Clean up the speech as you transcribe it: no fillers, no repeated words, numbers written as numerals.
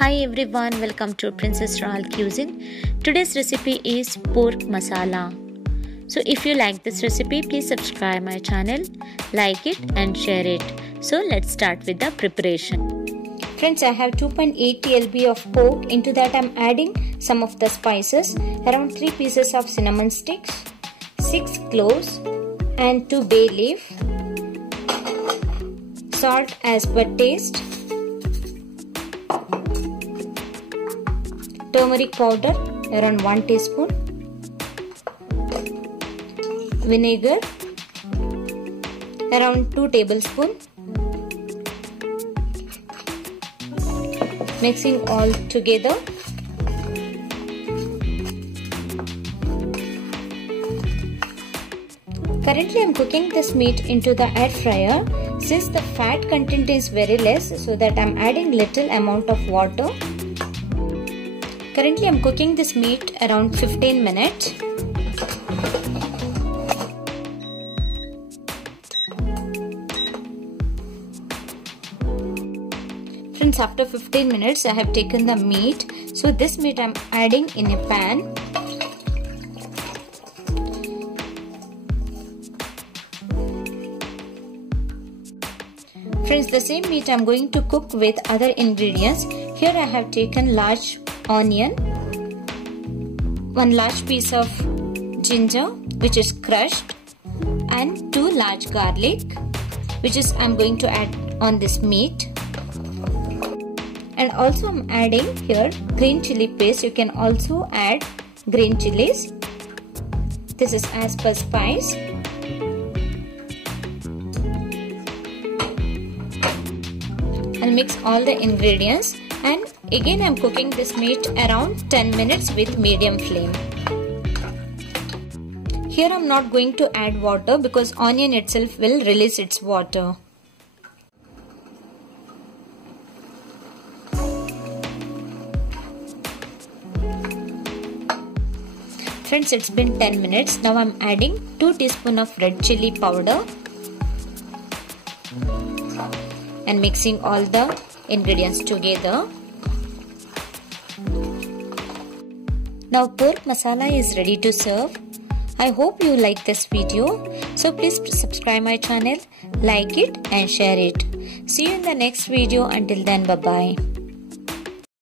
Hi everyone, welcome to Princess Royal Cuisine. Today's recipe is pork masala. So if you like this recipe, please subscribe my channel, like it and share it. So let's start with the preparation. Friends, I have 2.8 lb of pork. Into that I am adding some of the spices, around 3 pieces of cinnamon sticks, 6 cloves and 2 bay leaf, salt as per taste, turmeric powder around 1 teaspoon, vinegar around 2 tablespoons. Mixing all together. Currently I am cooking this meat into the air fryer. Since the fat content is very less, so that I am adding little amount of water. Currently I am cooking this meat around 15 minutes. Friends, after 15 minutes I have taken the meat. So this meat I am adding in a pan. Friends, the same meat I am going to cook with other ingredients. Here I have taken large onion, 1 large piece of ginger which is crushed, and 2 large garlic which is I am going to add on this meat. And also I am adding here green chili paste. You can also add green chilies. This is as per spice. I'll mix all the ingredients, and again I am cooking this meat around 10 minutes with medium flame. Here I am not going to add water because onion itself will release its water. Friends, it's been 10 minutes. Now I am adding 2 teaspoons of red chili powder and mixing all the ingredients together. Now pork masala is ready to serve. I hope you like this video. So please subscribe my channel, like it and share it. See you in the next video. Until then, bye bye.